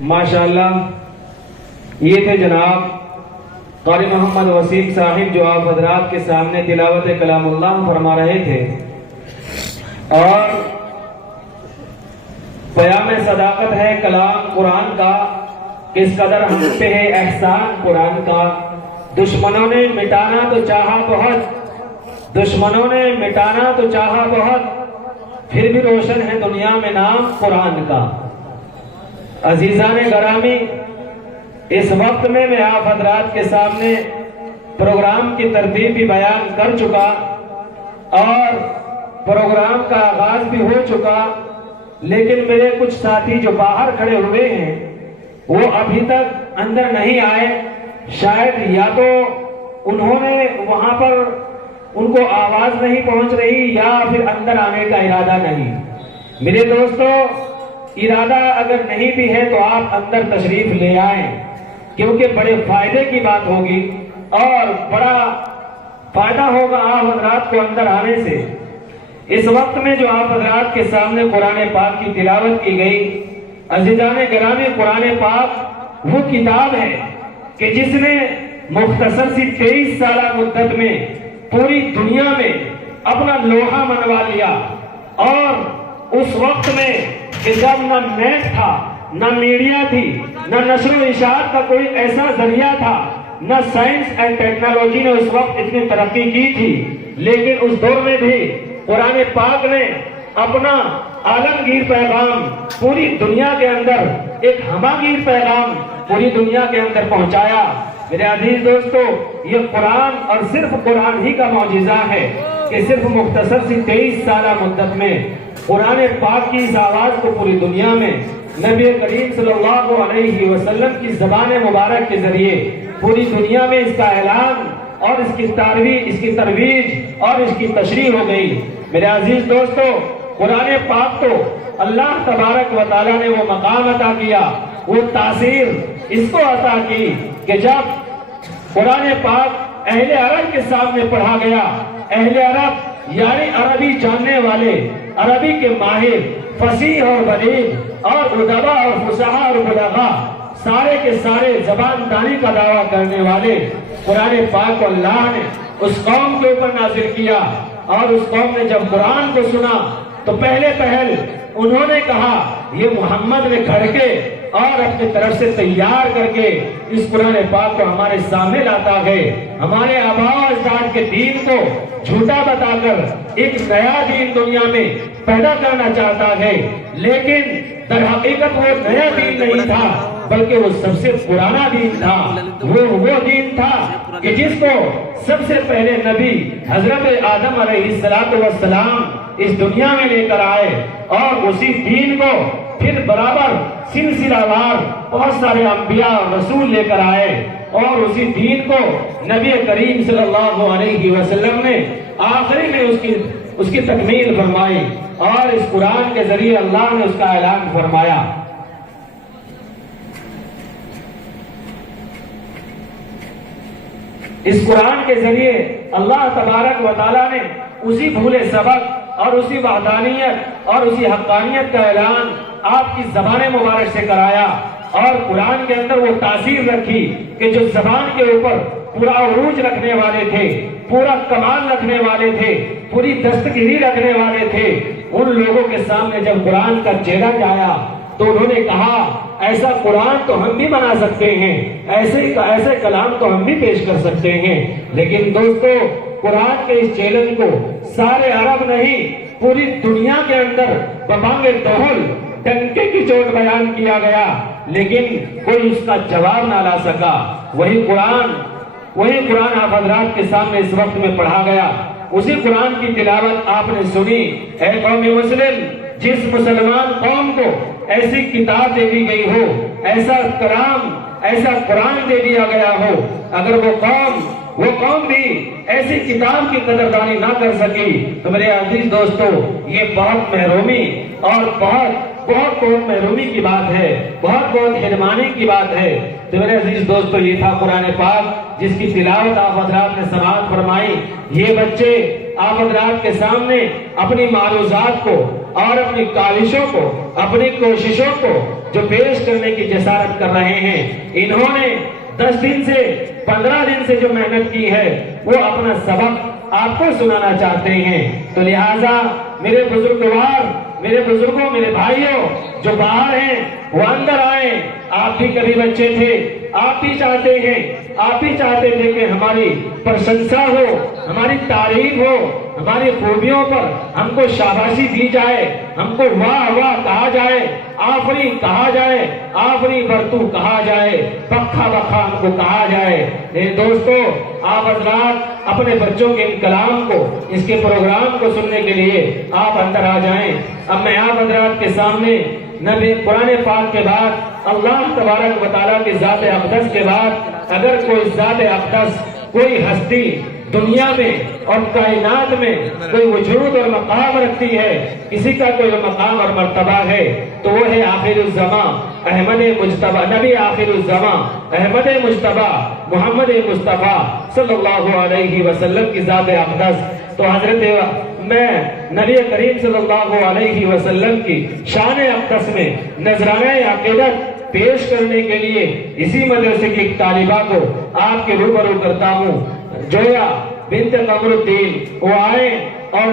ماشاءاللہ یہ تھے جناب قاری محمد وسیم صاحب جو آپ حضرات کے سامنے تلاوت کلام اللہ فرما رہے تھے، اور پیام صداقت ہے کلام قرآن کا، کس قدر ہم پہ ہے احسان قرآن کا۔ دشمنوں نے مٹانا تو چاہا بہت، دشمنوں نے مٹانا تو چاہا بہت، پھر بھی روشن ہے دنیا میں نام قرآن کا۔ عزیزان گرامی، اس وقت میں آپ حضرات کے سامنے پروگرام کی ترتیب بھی بیان کر چکا اور پروگرام کا آغاز بھی ہو چکا، لیکن میرے کچھ ساتھی جو باہر کھڑے ہوئے ہیں وہ ابھی تک اندر نہیں آئے۔ شاید یا تو انہوں نے وہاں پر ان کو آواز نہیں پہنچ رہی یا پھر اندر آنے کا ارادہ نہیں۔ میرے دوستو، ارادہ اگر نہیں بھی ہے تو آپ اندر تشریف لے آئیں، کیونکہ بڑے فائدے کی بات ہوگی اور بڑا فائدہ ہوگا آپ حضرات کو اندر آنے سے۔ اس وقت میں جو آپ حضرات کے سامنے قرآن پاک کی تلاوت کی گئی، عزیزان گرامی، قرآن پاک وہ کتاب ہے کہ جس نے مختصر سی 23 سالہ مدت میں پوری دنیا میں اپنا لوہا منوا لیا۔ اور اس وقت میں کہ جب نہ نیٹ تھا، نہ میڈیا تھی، نہ نشر و اشاعت کا کوئی ایسا ذریعہ تھا، نہ سائنس اینڈ ٹیکنالوجی نے اس وقت اتنی ترقی کی تھی، لیکن اس دور میں بھی قرآن پاک نے اپنا عالمگیر پیغام پوری دنیا کے اندر، ایک ہماگیر پیغام پوری دنیا کے اندر پہنچایا۔ میرے عزیز دوستو، یہ قرآن اور صرف قرآن ہی کا معجزہ ہے کہ صرف مختصر سی 23 سالہ مدت میں قرآن پاک کی اس آواز کو پوری دنیا میں نبی کریم صلی اللہ علیہ وسلم کی زبان مبارک کے ذریعے پوری دنیا میں اس کا اعلان اور اس کی ترویج اور اس کی تشریح ہو گئی۔ میرے عزیز دوستو، قرآن پاک تو اللہ تبارک و تعالیٰ نے وہ مقام عطا کیا، وہ تاثیر اس کو عطا کی کہ جب قرآن پاک اہل عرب کے سامنے پڑھا گیا، اہل عرب یعنی عربی جاننے والے، عربی کے ماہر، فصیح اور بلیغ اور ادبا اور فصحاء اور بلغاء، سارے کے سارے زبان دانی کا دعویٰ کرنے والے، قرآن پاک کو اللہ نے اس قوم کے اوپر نازل کیا۔ اور اس قوم نے جب قرآن کو سنا تو پہلے پہل انہوں نے کہا یہ محمد نے گھڑ کے اور اپنی طرف سے تیار کر کے اس قرآن پاک کو ہمارے سامنے لاتا ہے، ہمارے آباء و اجداد کے دین کو جھوٹا بتا کر ایک نیا دین دنیا میں پیدا کرنا چاہتا ہے، لیکن در حقیقت وہ نیا دین نہیں تھا بلکہ وہ سب سے پرانا دین تھا۔ وہ دین تھا کہ جس کو سب سے پہلے نبی حضرت آدم علیہ السلام اس دنیا میں لے کر آئے، اور اسی دین کو پھر برابر سلسلہ وار بہت سارے انبیاء اور رسول لے کر آئے، اور اسی دین کو نبی کریم صلی اللہ علیہ وسلم نے آخری میں اس کی تکمیل فرمائی، اور اس قرآن کے ذریعے اللہ نے اس کا اعلان فرمایا۔ اس قرآن کے ذریعے اللہ تبارک و تعالیٰ نے اسی بھولے سبق اور اسی وحدانیت اور اسی حقانیت کا اعلان آپ کی زبان مبارک سے کرایا، اور قرآن کے اندر وہ تاثیر رکھی کہ جو زبان کے اوپر پورا عروج رکھنے والے تھے، پورا کمال رکھنے والے تھے، پوری دستگیری رکھنے والے تھے، ان لوگوں کے سامنے جب قرآن کا چیلنج آیا تو انہوں نے کہا ایسا قرآن تو ہم بھی بنا سکتے ہیں، ایسے کلام تو ہم بھی پیش کر سکتے ہیں۔ لیکن دوستو، قرآن کے اس چیلنج کو سارے عرب نہیں، پوری دنیا کے اندر ببانگ دہل ڈنکے کی چوٹ بیان کیا گیا، لیکن کوئی اس کا جواب نہ لا سکا۔ وہی قرآن آپ حضرات کے سامنے اس وقت میں پڑھا گیا، اسی قرآن کی تلاوت آپ نے سنی۔ اے قوم مسلم، جس مسلمان قوم کو ایسی کتاب دے دی گئی ہو، ایسا کلام، ایسا قرآن دے دیا گیا ہو، اگر وہ قوم بھی ایسی کتاب کی قدردانی نہ کر سکی تو میرے عزیز دوستو، یہ بہت محرومی اور بہت محرومی کی بات ہے، بہت حرمانی کی بات ہے۔ تو میرے عزیز دوستو، یہ تھا قرآن پاک جس کی تلاوت آپ حضرات نے سماعت فرمائی۔ یہ بچے آپ حضرات کے سامنے اپنی معروضات کو اور اپنی کاوشوں کو، اپنی کوششوں کو جو پیش کرنے کی جسارت کر رہے ہیں، انہوں نے 10 دن سے 15 دن سے جو محنت کی ہے وہ اپنا سبق آپ کو سنانا چاہتے ہیں۔ تو لہٰذا میرے بزرگوار، میرے بزرگوں، میرے بھائیوں جو باہر ہیں وہ اندر آئیں۔ آپ بھی کبھی بچے تھے، آپ بھی چاہتے ہیں، آپ بھی چاہتے تھے کہ ہماری پرشنسا ہو، ہماری تعریف ہو، ہماری خوبیوں پر ہم کو شاباشی دی جائے، ہم کو واہ واہ کہا جائے، آفرین کہا جائے، آفرین برتو کہا جائے، بخا بخا ہم کو کہا جائے۔ میرے دوستو، آپ حضرات اپنے بچوں کے ان کلام کو، اس کے پروگرام کو سننے کے لیے آپ اندر آ جائیں۔ اب میں آپ حضرات کے سامنے نبی قرآن پاک کے بعد اللہ تبارک و تعالیٰ کی ذات اقدس کے بعد اگر کوئی ذات اقدس، کوئی ہستی دنیا میں اور کائنات میں کوئی وجود اور مقام رکھتی ہے، کسی کا کوئی مقام اور مرتبہ ہے، تو وہ ہے آخر الزمان احمد مجتبی، نبی آخر الزمان احمد مجتبی محمد مصطفیٰ صلی اللہ علیہ وسلم کی ذات اقدس۔ تو حضرت میں نبی کریم صلی اللہ علیہ وسلم کی شان اقدس میں نذرانہ عقیدت پیش کرنے کے لیے اسی مدرسے کی ایک طالبہ کو آپ کے روبرو کرتا ہوں، جویا بنت قمر الدین۔ وہ آئے اور